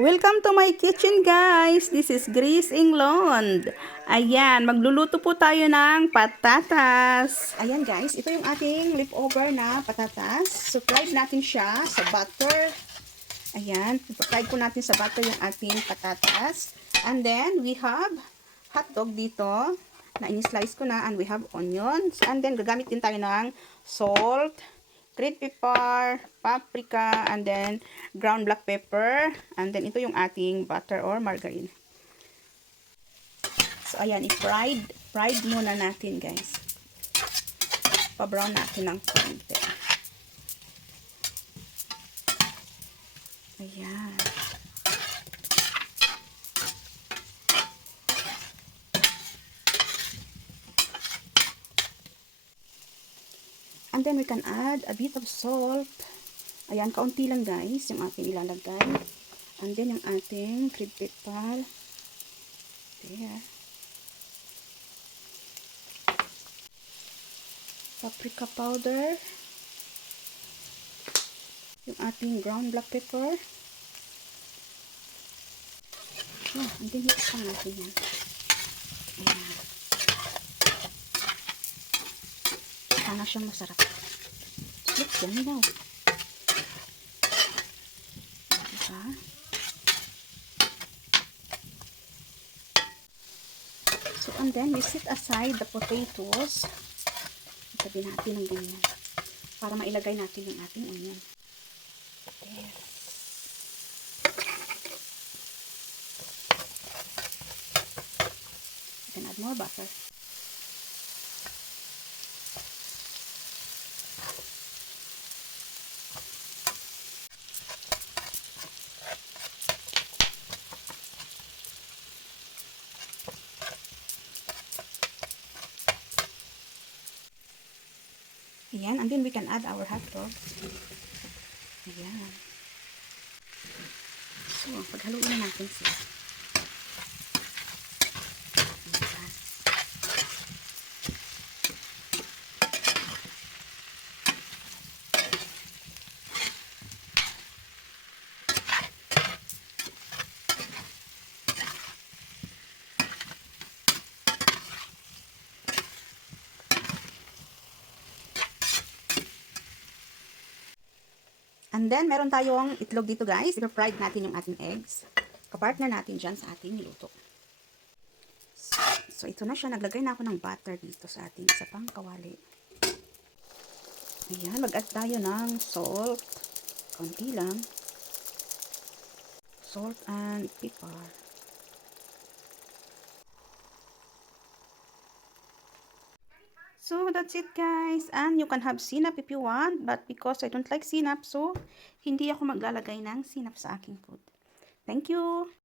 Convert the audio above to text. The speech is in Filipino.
Welcome to my kitchen, guys. This is Grace Englond. Ayan, magluluto po tayo ng patatas. Ayan, guys, ito yung ating leftover na patatas. So, fried natin siya sa butter. Ayan, fried po natin sa butter yung ating patatas. And then, we have hotdog dito na in-slice ko na, and we have onions. And then, gagamit din tayo ng salt, green pepper, paprika, and then ground black pepper, and then ito yung ating butter or margarine. So, ayan, fried muna natin, guys. Pa-brown natin ng konti. Ayan. And then we can add a bit of salt. Ayan, kaunti lang, guys, yung ating ilalagay. And then yung ating green pepper. There. Paprika powder. Yung ating ground black pepper. Yeah, and then mix pa natin yan. Ayan. Sana siyang masarap. Look, yummy now. Diba? So, and then we set aside the potatoes. Itabi natin ng ganyan. Para mailagay natin yung ating onion. There. You can add more butter. Ayan, and then we can add our hot dog. Ayan. So, paghaluin na natin sila. Ayan. And then, meron tayong itlog dito, guys. I-fried natin yung ating eggs. Kapartner natin dyan sa ating niluto. So, ito na siya. Naglagay na ako ng butter dito sa ating isa pang kawali. Ayan, mag-add tayo ng salt. Konti lang. Salt and pepper. So, that's it, guys. And you can have sinap if you want. But because I don't like sinap, so hindi ako maglalagay ng sinap sa aking food. Thank you!